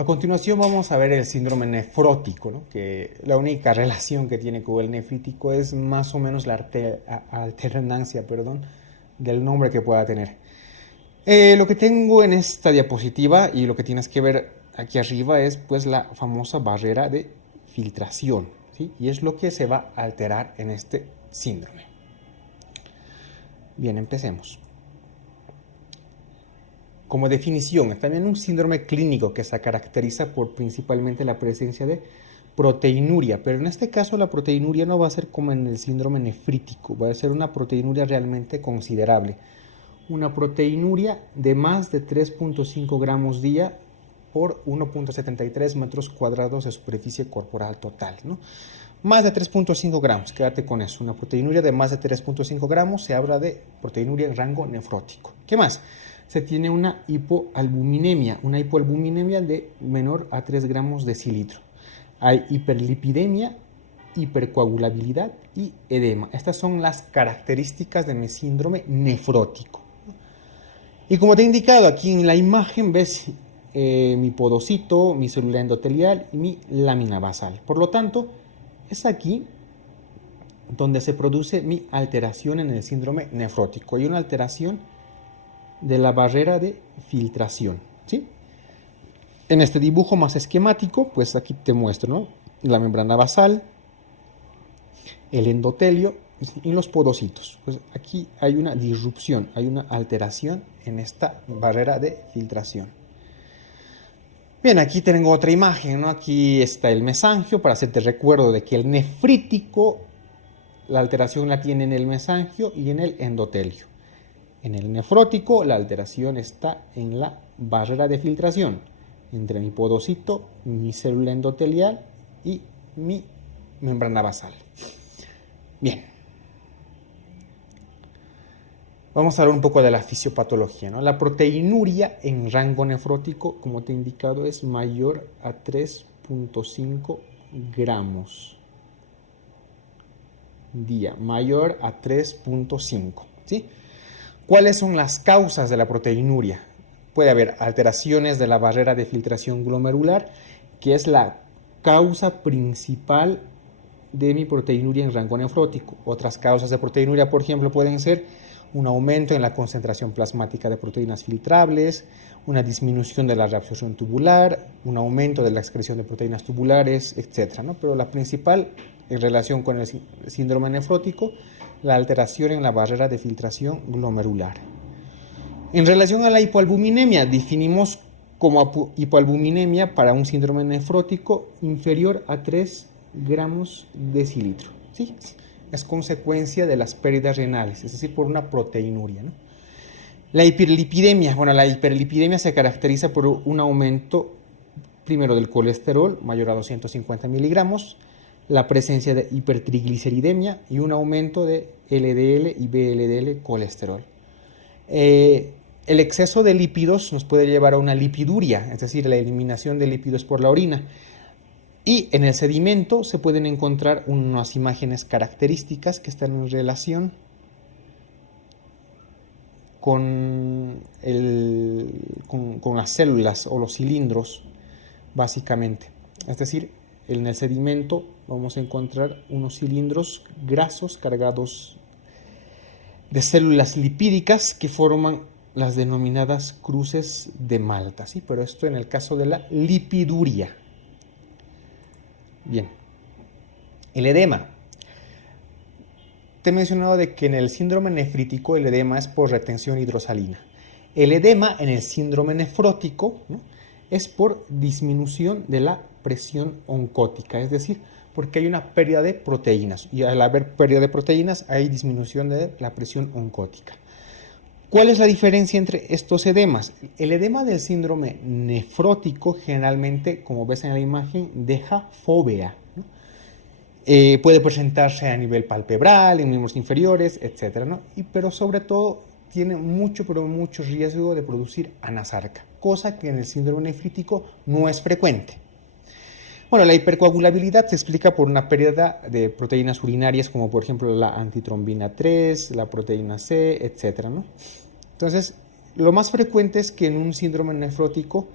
A continuación vamos a ver el síndrome nefrótico, ¿no? Que la única relación que tiene con el nefrítico es más o menos la alternancia, del nombre que pueda tener. Lo que tengo en esta diapositiva y lo que tienes que ver aquí arriba es pues la famosa barrera de filtración, ¿sí? Y es lo que se va a alterar en este síndrome. Bien, empecemos. Como definición, es también un síndrome clínico que se caracteriza por principalmente la presencia de proteinuria, pero en este caso la proteinuria no va a ser como en el síndrome nefrítico, va a ser una proteinuria realmente considerable. Una proteinuria de más de 3.5 gramos día por 1.73 metros cuadrados de superficie corporal total, ¿no? Más de 3.5 gramos, quédate con eso. Una proteinuria de más de 3.5 gramos, se habla de proteinuria en rango nefrótico. ¿Qué más? Se tiene una hipoalbuminemia de menor a 3 gramos decilitro. Hay hiperlipidemia, hipercoagulabilidad y edema. Estas son las características de mi síndrome nefrótico. Y como te he indicado aquí en la imagen, ves mi podocito, mi célula endotelial y mi lámina basal. Por lo tanto, es aquí donde se produce mi alteración en el síndrome nefrótico. Hay una alteración de la barrera de filtración, ¿sí? En este dibujo más esquemático, pues aquí te muestro, ¿no? La membrana basal, el endotelio y los podocitos. Pues aquí hay una disrupción, hay una alteración en esta barrera de filtración. Bien, aquí tengo otra imagen, ¿no? Aquí está el mesangio, para hacerte recuerdo de que el nefrítico, la alteración la tiene en el mesangio y en el endotelio. En el nefrótico, la alteración está en la barrera de filtración, entre mi podocito, mi célula endotelial y mi membrana basal. Bien. Vamos a hablar un poco de la fisiopatología, ¿no? La proteinuria en rango nefrótico, como te he indicado, es mayor a 3.5 gramos día, mayor a 3.5, ¿sí? ¿Cuáles son las causas de la proteinuria? Puede haber alteraciones de la barrera de filtración glomerular, que es la causa principal de mi proteinuria en rango nefrótico. Otras causas de proteinuria, por ejemplo, pueden ser un aumento en la concentración plasmática de proteínas filtrables, una disminución de la reabsorción tubular, un aumento de la excreción de proteínas tubulares, etc., ¿no? Pero la principal en relación con el síndrome nefrótico, la alteración en la barrera de filtración glomerular. En relación a la hipoalbuminemia, definimos como hipoalbuminemia para un síndrome nefrótico inferior a 3 gramos decilitro, ¿sí? Es consecuencia de las pérdidas renales, es decir, por una proteinuria, ¿no? La hiperlipidemia, la hiperlipidemia se caracteriza por un aumento primero del colesterol mayor a 250 miligramos, la presencia de hipertrigliceridemia y un aumento de LDL y VLDL colesterol. El exceso de lípidos nos puede llevar a una lipiduria, es decir, la eliminación de lípidos por la orina. Y en el sedimento se pueden encontrar unas imágenes características que están en relación con las células o los cilindros, básicamente. Es decir, en el sedimento vamos a encontrar unos cilindros grasos cargados de células lipídicas que forman las denominadas cruces de Malta, ¿sí? Pero esto en el caso de la lipiduria. Bien, el edema. Te he mencionado de que en el síndrome nefrítico el edema es por retención hidrosalina. El edema en el síndrome nefrótico, ¿no?, es por disminución de la presión oncótica, es decir, porque hay una pérdida de proteínas y al haber pérdida de proteínas hay disminución de la presión oncótica. ¿Cuál es la diferencia entre estos edemas? El edema del síndrome nefrótico generalmente, como ves en la imagen, deja fóvea, ¿no? Puede presentarse a nivel palpebral, en miembros inferiores, etc., ¿no? Pero sobre todo tiene mucho riesgo de producir anasarca, cosa que en el síndrome nefrítico no es frecuente. Bueno, la hipercoagulabilidad se explica por una pérdida de proteínas urinarias, como por ejemplo la antitrombina 3, la proteína C, etc., ¿no? Entonces, lo más frecuente es que en un síndrome nefrótico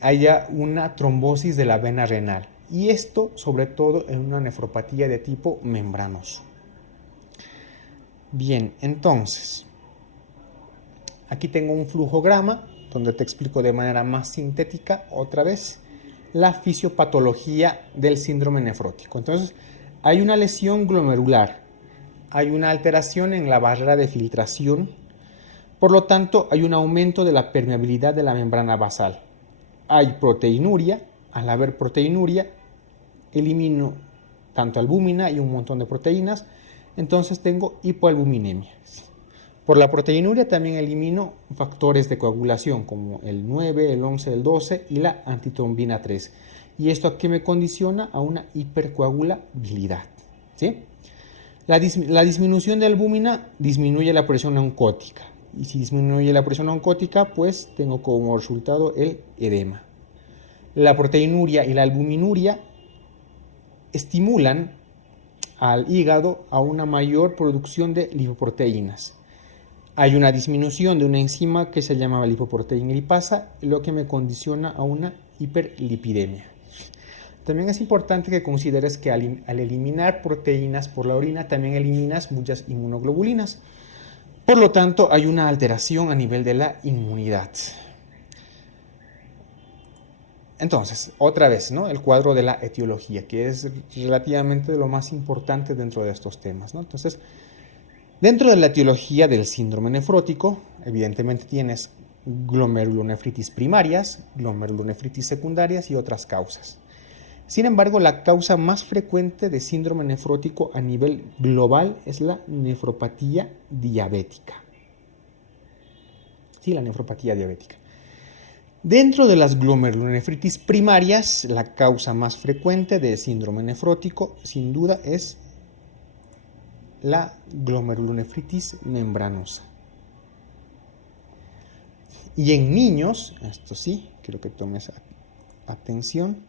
haya una trombosis de la vena renal. Y esto sobre todo en una nefropatía de tipo membranoso. Bien, entonces, aquí tengo un flujograma donde te explico de manera más sintética otra vez la fisiopatología del síndrome nefrótico. Entonces, hay una lesión glomerular, hay una alteración en la barrera de filtración, por lo tanto, hay un aumento de la permeabilidad de la membrana basal. Hay proteinuria, al haber proteinuria, elimino tanto albúmina y un montón de proteínas, entonces tengo hipoalbuminemia. Por la proteinuria también elimino factores de coagulación como el 9, el 11, el 12 y la antitrombina 3. ¿Y esto a qué me condiciona? A una hipercoagulabilidad. ¿Sí? La disminución de albúmina disminuye la presión oncótica. Y si disminuye la presión oncótica, pues tengo como resultado el edema. La proteinuria y la albuminuria estimulan al hígado a una mayor producción de lipoproteínas. Hay una disminución de una enzima que se llama lipoproteína lipasa, lo que me condiciona a una hiperlipidemia. También es importante que consideres que al eliminar proteínas por la orina también eliminas muchas inmunoglobulinas. Por lo tanto, hay una alteración a nivel de la inmunidad. Entonces, otra vez, ¿no? El cuadro de la etiología, que es relativamente lo más importante dentro de estos temas, ¿no? Entonces, dentro de la etiología del síndrome nefrótico, evidentemente tienes glomerulonefritis primarias, glomerulonefritis secundarias y otras causas. Sin embargo, la causa más frecuente de síndrome nefrótico a nivel global es la nefropatía diabética. Sí, la nefropatía diabética. Dentro de las glomerulonefritis primarias, la causa más frecuente de síndrome nefrótico, sin duda, es la glomerulonefritis membranosa. Y en niños, esto sí, quiero que tomes atención,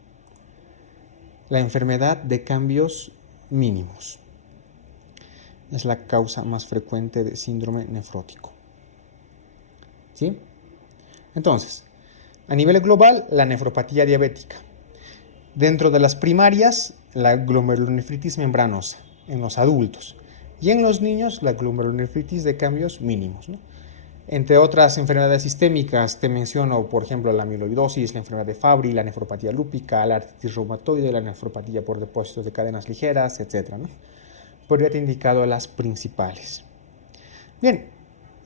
la enfermedad de cambios mínimos es la causa más frecuente de síndrome nefrótico. ¿Sí? Entonces, a nivel global, la nefropatía diabética. Dentro de las primarias, la glomerulonefritis membranosa en los adultos. Y en los niños, la glomerulonefritis de cambios mínimos, ¿no? Entre otras enfermedades sistémicas, te menciono, por ejemplo, la amiloidosis, la enfermedad de Fabry, la nefropatía lúpica, la artritis reumatoide, la nefropatía por depósitos de cadenas ligeras, etc., ¿no? Por ya te he indicado las principales. Bien,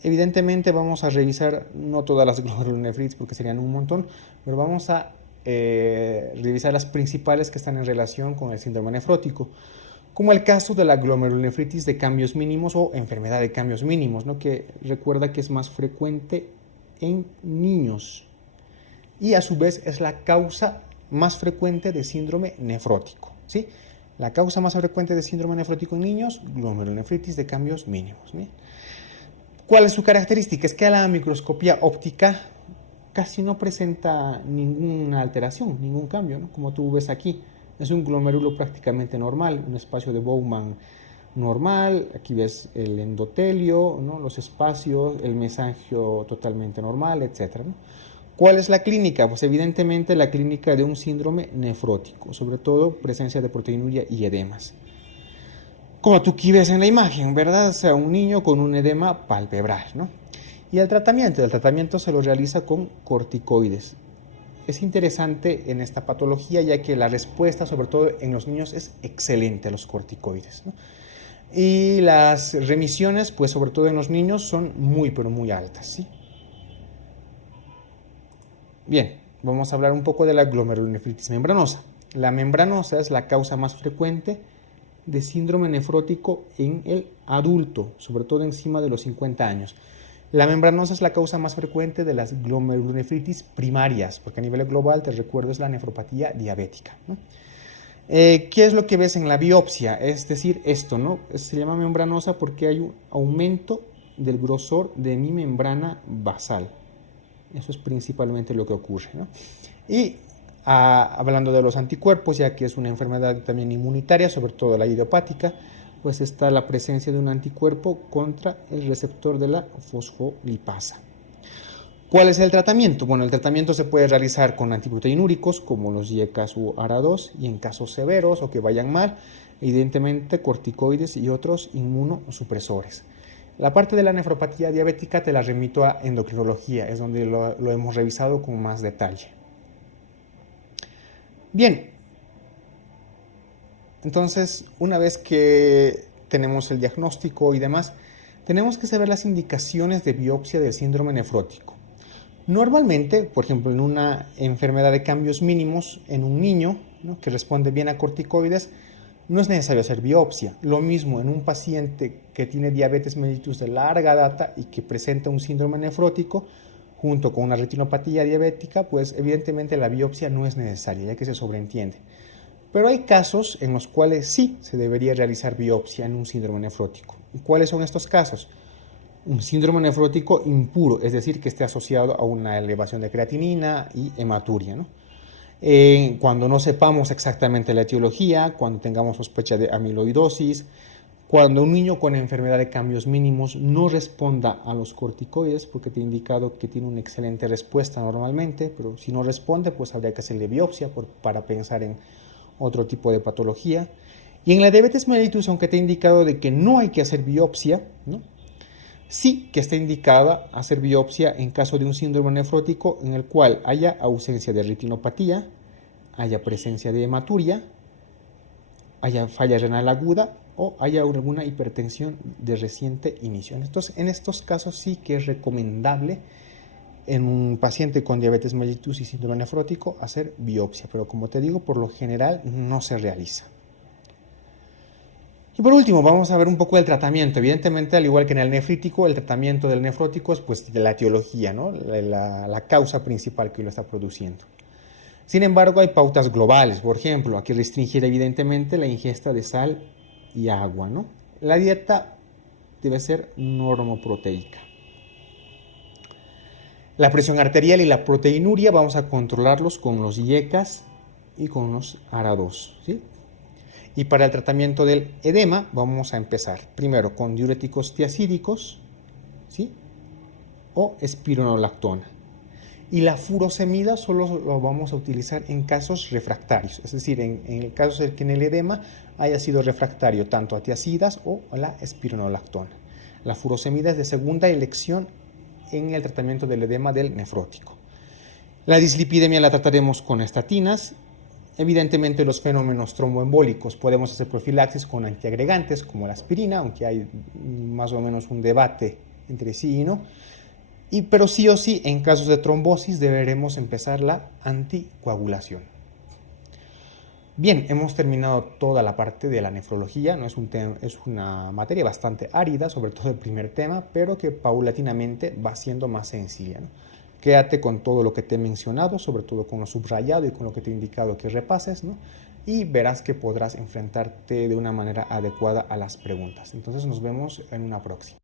evidentemente vamos a revisar no todas las glomerulonefritis porque serían un montón, pero vamos a revisar las principales que están en relación con el síndrome nefrótico, como el caso de la glomerulonefritis de cambios mínimos o enfermedad de cambios mínimos, ¿no? Que recuerda que es más frecuente en niños y a su vez es la causa más frecuente de síndrome nefrótico, ¿sí? La causa más frecuente de síndrome nefrótico en niños, glomerulonefritis de cambios mínimos, ¿sí? ¿Cuál es su característica? Es que a la microscopía óptica casi no presenta ninguna alteración, ningún cambio, ¿no? Como tú ves aquí. Es un glomérulo prácticamente normal, un espacio de Bowman normal. Aquí ves el endotelio, ¿no? Los espacios, el mesangio totalmente normal, etc., ¿no? ¿Cuál es la clínica? Pues evidentemente la clínica de un síndrome nefrótico, sobre todo presencia de proteinuria y edemas. Como tú aquí ves en la imagen, ¿verdad? O sea, un niño con un edema palpebral, ¿no? Y el tratamiento se lo realiza con corticoides. Es interesante en esta patología ya que la respuesta, sobre todo en los niños, es excelente a los corticoides, ¿no? Y las remisiones, pues sobre todo en los niños, son muy, pero muy altas, ¿sí? Bien, vamos a hablar un poco de la glomerulonefritis membranosa. La membranosa es la causa más frecuente de síndrome nefrótico en el adulto, sobre todo encima de los 50 años. La membranosa es la causa más frecuente de las glomerulonefritis primarias, porque a nivel global, te recuerdo, es la nefropatía diabética, ¿no? ¿Qué es lo que ves en la biopsia? Es decir, esto, ¿no? Se llama membranosa porque hay un aumento del grosor de mi membrana basal. Eso es principalmente lo que ocurre, ¿no? Y hablando de los anticuerpos, ya que es una enfermedad también inmunitaria, sobre todo la idiopática, pues está la presencia de un anticuerpo contra el receptor de la fosfolipasa. ¿Cuál es el tratamiento? Bueno, el tratamiento se puede realizar con antiproteinúricos como los IECAS u ARA2 y en casos severos o que vayan mal, evidentemente corticoides y otros inmunosupresores. La parte de la nefropatía diabética te la remito a endocrinología, es donde lo hemos revisado con más detalle. Bien, entonces una vez que tenemos el diagnóstico y demás, tenemos que saber las indicaciones de biopsia del síndrome nefrótico. Normalmente, por ejemplo, en una enfermedad de cambios mínimos en un niño, ¿no?, que responde bien a corticoides, no es necesario hacer biopsia. Lo mismo en un paciente que tiene diabetes mellitus de larga data y que presenta un síndrome nefrótico junto con una retinopatía diabética, pues evidentemente la biopsia no es necesaria, ya que se sobreentiende. Pero hay casos en los cuales sí se debería realizar biopsia en un síndrome nefrótico. ¿Cuáles son estos casos? Un síndrome nefrótico impuro, es decir, que esté asociado a una elevación de creatinina y hematuria, ¿no? Cuando no sepamos exactamente la etiología, cuando tengamos sospecha de amiloidosis, cuando un niño con enfermedad de cambios mínimos no responda a los corticoides, porque te he indicado que tiene una excelente respuesta normalmente, pero si no responde, pues habría que hacerle biopsia para pensar en otro tipo de patología. Y en la diabetes mellitus, aunque te he indicado de que no hay que hacer biopsia, ¿no?, sí que está indicada hacer biopsia en caso de un síndrome nefrótico en el cual haya ausencia de retinopatía, haya presencia de hematuria, haya falla renal aguda o haya alguna hipertensión de reciente inicio. Entonces, en estos casos sí que es recomendable en un paciente con diabetes mellitus y síndrome nefrótico hacer biopsia, pero como te digo, por lo general no se realiza. Y por último, vamos a ver un poco del tratamiento. Evidentemente, al igual que en el nefrítico, el tratamiento del nefrótico es pues de la etiología, ¿no?, la causa principal que lo está produciendo. Sin embargo, hay pautas globales. Por ejemplo, hay que restringir evidentemente la ingesta de sal y agua, ¿no? La dieta debe ser normoproteica. La presión arterial y la proteinuria vamos a controlarlos con los IECAS y con los ARA2, ¿sí? Y para el tratamiento del edema vamos a empezar primero con diuréticos tiacídicos, ¿sí?, o espironolactona. Y la furosemida solo lo vamos a utilizar en casos refractarios, es decir, en el caso de que en el edema haya sido refractario tanto a tiacidas o a la espironolactona. La furosemida es de segunda elección en el tratamiento del edema del nefrótico. La dislipidemia la trataremos con estatinas. Evidentemente, los fenómenos tromboembólicos podemos hacer profilaxis con antiagregantes como la aspirina, aunque hay más o menos un debate entre sí y no. Pero sí o sí, en casos de trombosis deberemos empezar la anticoagulación. Bien, hemos terminado toda la parte de la nefrología. No es una materia bastante árida, sobre todo el primer tema, pero que paulatinamente va siendo más sencilla, ¿no? Quédate con todo lo que te he mencionado, sobre todo con lo subrayado y con lo que te he indicado que repases, ¿no?, y verás que podrás enfrentarte de una manera adecuada a las preguntas. Entonces nos vemos en una próxima.